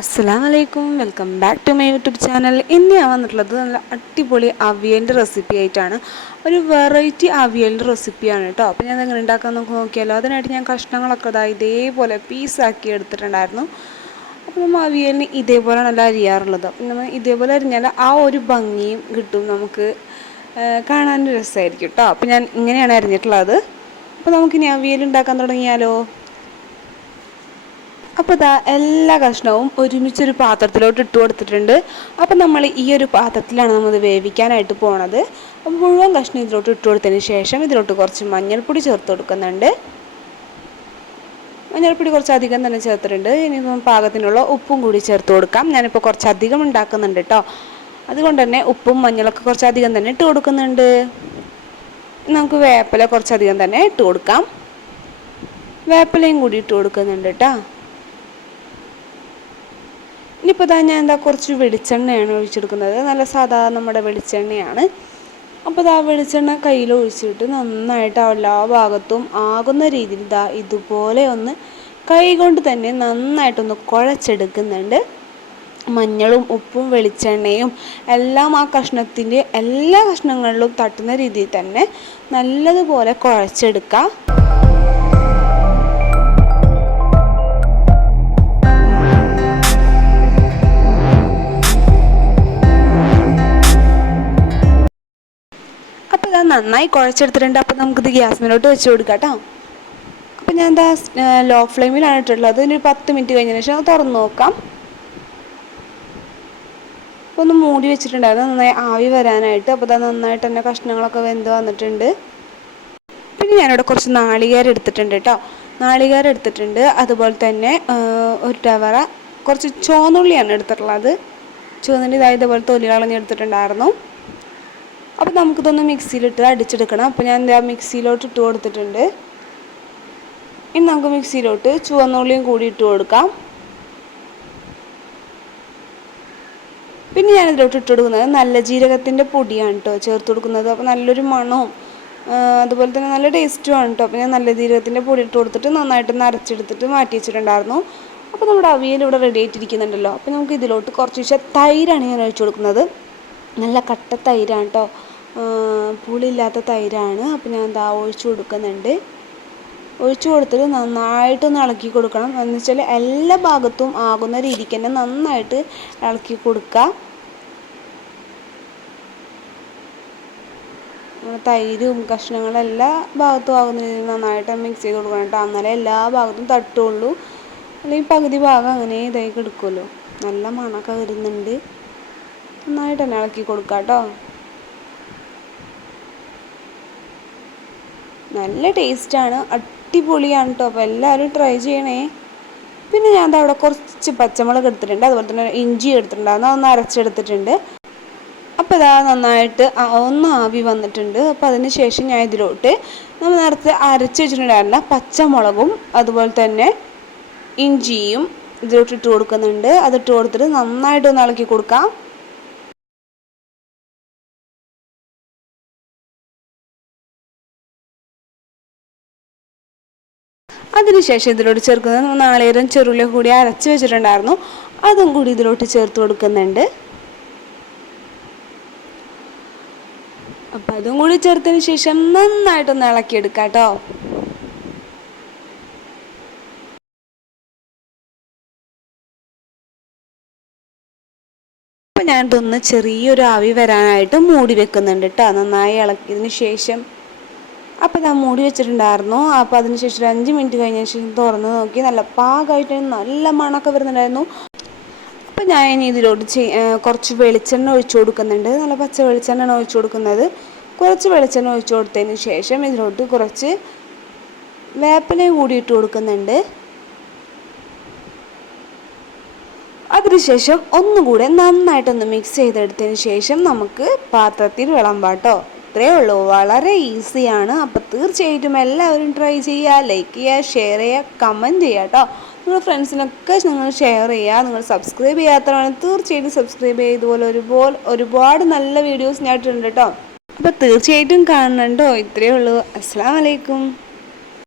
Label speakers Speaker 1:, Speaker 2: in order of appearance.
Speaker 1: അസ്സാം വലൈക്കും welcome back to my YouTube channel. ഇന്ന് ഞാൻ വന്നിട്ടുള്ളത് നല്ല അടിപൊളി അവിയലിന്റെ റെസിപ്പി ആയിട്ടാണ്. ഒരു വെറൈറ്റി അവിയലിന്റെ റെസിപ്പിയാണ് കേട്ടോ. അപ്പോൾ ഞാൻ എങ്ങനെ ഉണ്ടാക്കാൻ നമുക്ക് നോക്കിയാലോ. അതിനായിട്ട് ഞാൻ കഷ്ണങ്ങളൊക്കെ ഇതാ ഇതേപോലെ പീസാക്കി എടുത്തിട്ടുണ്ടായിരുന്നു. അപ്പോൾ നമ്മൾ അവിയലിന് ഇതേപോലെ നല്ല അരിയാറുള്ളത്. അപ്പം നമ്മൾ ഇതേപോലെ അരിഞ്ഞാൽ ആ ഒരു ഭംഗിയും കിട്ടും നമുക്ക് കാണാൻ രസമായിരിക്കും കേട്ടോ. അപ്പോൾ ഞാൻ ഇങ്ങനെയാണ് അരിഞ്ഞിട്ടുള്ളത്. അപ്പോൾ നമുക്കിനി അവിയൽ ഉണ്ടാക്കാൻ തുടങ്ങിയാലോ? അപ്പോൾ ഇതാ എല്ലാ കഷ്ണവും ഒരുമിച്ചൊരു പാത്രത്തിലോട്ട് ഇട്ട് കൊടുത്തിട്ടുണ്ട്. അപ്പോൾ നമ്മൾ ഈ ഒരു പാത്രത്തിലാണ് നമ്മൾ വേവിക്കാനായിട്ട് പോണത്. അപ്പോൾ മുഴുവൻ കഷ്ണം ഇതിലോട്ട് ഇട്ട് കൊടുത്തതിന് ശേഷം ഇതിലോട്ട് കുറച്ച് മഞ്ഞൾപ്പൊടി ചേർത്ത് കൊടുക്കുന്നുണ്ട്. മഞ്ഞൾപ്പൊടി കുറച്ച് അധികം തന്നെ ചേർത്തിട്ടുണ്ട്. ഇനി പാകത്തിനുള്ള ഉപ്പും കൂടി ചേർത്ത് കൊടുക്കാം. ഞാനിപ്പോൾ കുറച്ച് അധികം ഉണ്ടാക്കുന്നുണ്ട് കേട്ടോ അതുകൊണ്ട് തന്നെ ഉപ്പും മഞ്ഞളൊക്കെ കുറച്ച് അധികം തന്നെ ഇട്ട് കൊടുക്കുന്നുണ്ട്. നമുക്ക് വേപ്പില കുറച്ചധികം തന്നെ ഇട്ട് കൊടുക്കാം. വേപ്പിലയും കൂടി ഇട്ട് കൊടുക്കുന്നുണ്ട് കേട്ടോ ഇനിയിപ്പോൾ ഇതാ ഞാൻ എന്താ കുറച്ച് വെളിച്ചെണ്ണയാണ് ഒഴിച്ചെടുക്കുന്നത്. നല്ല സാധാ നമ്മുടെ വെളിച്ചെണ്ണയാണ്. അപ്പോൾ ഇതാ വെളിച്ചെണ്ണ കയ്യിൽ ഒഴിച്ചിട്ട് നന്നായിട്ട് എല്ലാ ഭാഗത്തും ആകുന്ന രീതിയിൽ ഇതാ ഇതുപോലെ ഒന്ന് കൈ കൊണ്ട് തന്നെ നന്നായിട്ടൊന്ന് കുഴച്ചെടുക്കുന്നുണ്ട്. മഞ്ഞളും ഉപ്പും വെളിച്ചെണ്ണയും എല്ലാം ആ കഷ്ണത്തിന്റെ എല്ലാ കഷ്ണങ്ങളിലും തട്ടുന്ന രീതിയിൽ തന്നെ നല്ലതുപോലെ കുഴച്ചെടുക്കുക നന്നായി കുഴച്ചെടുത്തിട്ടുണ്ട്. അപ്പോൾ നമുക്കിത് ഗ്യാസിനോട്ട് വെച്ച് കൊടുക്കാം കേട്ടോ അപ്പോൾ ഞാൻ എന്താ ലോ ഫ്ലെയിമിലാണ് ഇട്ടിട്ടുള്ളത്. ഒരു പത്ത് മിനിറ്റ് കഴിഞ്ഞതിന് ശേഷം തുറന്ന് നോക്കാം. അപ്പോൾ ഒന്ന് മൂടി വെച്ചിട്ടുണ്ടായിരുന്നു. നന്നായി ആവി വരാനായിട്ട്. അപ്പോൾ അത് നന്നായിട്ട് തന്നെ കഷ്ണങ്ങളൊക്കെ വെന്ത് വന്നിട്ടുണ്ട്. പിന്നെ ഞാനിവിടെ കുറച്ച് നാളികേരം എടുത്തിട്ടുണ്ട് കേട്ടോ. നാളികേരം എടുത്തിട്ടുണ്ട്. അതുപോലെ തന്നെ ഒരു ടവറ കുറച്ച് ചോന്നുള്ളിയാണ് എടുത്തിട്ടുള്ളത്. ചുവന്നുള്ളി ഇതായതുപോലെ തൊലി കളഞ്ഞ് എടുത്തിട്ടുണ്ടായിരുന്നു. അപ്പോൾ നമുക്കിതൊന്ന് മിക്സിയിലിട്ട് അടിച്ചെടുക്കണം. അപ്പോൾ ഞാൻ എന്താ മിക്സിയിലോട്ട് ഇട്ട് കൊടുത്തിട്ടുണ്ട്. ഇനി നമുക്ക് മിക്സിയിലോട്ട് ചുവന്നുള്ളിയും കൂടി ഇട്ട് കൊടുക്കാം. പിന്നെ ഞാനിതിലോട്ട് ഇട്ട് കൊടുക്കുന്നത് നല്ല ജീരകത്തിന്റെ പൊടിയാണ് കേട്ടോ ചേർത്ത് കൊടുക്കുന്നത്. അപ്പോൾ നല്ലൊരു മണവും അതുപോലെ തന്നെ നല്ല ടേസ്റ്റുമാണ് കേട്ടോ അപ്പോൾ ഞാൻ നല്ല ജീരകത്തിന്റെ പൊടി ഇട്ട് കൊടുത്തിട്ട് നന്നായിട്ട് നരച്ചെടുത്തിട്ട് മാറ്റി വെച്ചിട്ടുണ്ടായിരുന്നു. അപ്പോൾ നമ്മുടെ അവിയൽ ഇവിടെ റെഡി ആയിട്ടിരിക്കുന്നുണ്ടല്ലോ. അപ്പോൾ നമുക്ക് ഇതിലോട്ട് കുറച്ച് തൈരാണ് ഞാൻ ഒഴിച്ചു കൊടുക്കുന്നത്. നല്ല കട്ട തൈരാണ് കേട്ടോ പുളിയില്ലാത്ത തൈരാണ്. അപ്പോൾ ഞാൻ എന്താ ഒഴിച്ചു കൊടുക്കുന്നുണ്ട്. ഒഴിച്ചു കൊടുത്തിട്ട് നന്നായിട്ടൊന്ന് ഇളക്കി കൊടുക്കണം. എന്ന് വെച്ചാൽ എല്ലാ ഭാഗത്തും ആകുന്ന രീതിക്ക് തന്നെ നന്നായിട്ട് ഇളക്കി കൊടുക്കുക. തൈരും കഷ്ണങ്ങളും എല്ലാ ഭാഗത്തും ആകുന്ന രീതിയിൽ നന്നായിട്ട് മിക്സ് ചെയ്ത് കൊടുക്കണം കേട്ടോ. എന്നാലേ എല്ലാ ഭാഗത്തും തട്ടുള്ളൂ. അല്ലെങ്കിൽ പകുതി ഭാഗം അങ്ങനെ ഇതായി കിടക്കുമല്ലോ. നല്ല മണമൊക്കെ വരുന്നുണ്ട്. നന്നായിട്ട് തന്നെ ഇളക്കി കൊടുക്കാം കേട്ടോ. നല്ല ടേസ്റ്റാണ്. അടിപൊളിയാണ് കേട്ടോ അപ്പോൾ എല്ലാവരും ട്രൈ ചെയ്യണേ. പിന്നെ ഞാൻ അവിടെ കുറച്ച് പച്ചമുളക് എടുത്തിട്ടുണ്ട്. അതുപോലെ തന്നെ ഇഞ്ചി എടുത്തിട്ടുണ്ടായിരുന്നു അതൊന്ന് അരച്ചെടുത്തിട്ടുണ്ട്. അപ്പോൾ ഇതാ നന്നായിട്ട് ഒന്ന് ആവി വന്നിട്ടുണ്ട്. അപ്പോൾ അതിന് ശേഷം ഞാൻ ഇതിലോട്ട് നമ്മൾ നേരത്തെ അരച്ച് വെച്ചിട്ടുണ്ടായിരുന്ന പച്ചമുളകും അതുപോലെ തന്നെ ഇഞ്ചിയും ഇതിലോട്ട് ഇട്ട് കൊടുക്കുന്നുണ്ട്. അതിട്ട് കൊടുത്തിട്ട് നന്നായിട്ടൊന്ന് ഇളക്കി കൊടുക്കാം. അതിനുശേഷം ഇതിലോട്ട് ചേർക്കുന്നത് നാളേരം ചെറുള്ളി കൂടി അരച്ച് വെച്ചിട്ടുണ്ടായിരുന്നു. അതും കൂടി ഇതിലോട്ട് ചേർത്ത് കൊടുക്കുന്നുണ്ട്. അപ്പം അതും കൂടി ചേർത്തതിന് ശേഷം നന്നായിട്ടൊന്ന് ഇളക്കിയെടുക്കാം കേട്ടോ ഞാനിതൊന്ന് ചെറിയൊരു ആവി വരാനായിട്ട് മൂടി വെക്കുന്നുണ്ട് കേട്ടോ നന്നായി ഇളക്കിയതിന് ശേഷം അപ്പോൾ ഞാൻ മൂടി വെച്ചിട്ടുണ്ടായിരുന്നു. അപ്പോൾ അതിന് ശേഷം ഒരു അഞ്ച് മിനിറ്റ് കഴിഞ്ഞ ശേഷം തുറന്ന് നോക്കി. നല്ല പാകമായിട്ട് നല്ല മണമൊക്കെ വരുന്നുണ്ടായിരുന്നു. അപ്പോൾ ഞാൻ ഇതിലോട്ട് കുറച്ച് വെളിച്ചെണ്ണ ഒഴിച്ചു കൊടുക്കുന്നുണ്ട്. നല്ല പച്ച വെളിച്ചെണ്ണയാണ് ഒഴിച്ചു കൊടുക്കുന്നത്. കുറച്ച് വെളിച്ചെണ്ണ ഒഴിച്ചു കൊടുത്തതിന് ശേഷം ഇതിലോട്ട് കുറച്ച് വേപ്പിലയും കൂടി ഇട്ട് കൊടുക്കുന്നുണ്ട്. അതിനുശേഷം ഒന്നുകൂടെ നന്നായിട്ടൊന്ന് മിക്സ് ചെയ്തെടുത്തതിന് ശേഷം നമുക്ക് പാത്രത്തിൽ വിളമ്പാട്ടോ ഇത്രയേ ഉള്ളൂ. വളരെ ഈസിയാണ്. അപ്പോൾ തീർച്ചയായിട്ടും എല്ലാവരും ട്രൈ ചെയ്യുക ലൈക്ക് ചെയ്യുക ഷെയർ ചെയ്യുക കമന്റ് ചെയ്യുക കേട്ടോ നിങ്ങൾ ഫ്രണ്ട്സിനൊക്കെ നിങ്ങൾ ഷെയർ ചെയ്യുക. നിങ്ങൾ സബ്സ്ക്രൈബ് ചെയ്യാത്തവരാണ് തീർച്ചയായിട്ടും സബ്സ്ക്രൈബ് ചെയ്യുക. ഇതുപോലെ ഒരുപോലെ ഒരുപാട് നല്ല വീഡിയോസ് ഞാൻ കേട്ടോ അപ്പോൾ തീർച്ചയായിട്ടും കാണണം കേട്ടോ ഇത്രയേ ഉള്ളൂ. അസ്സാം വലൈക്കും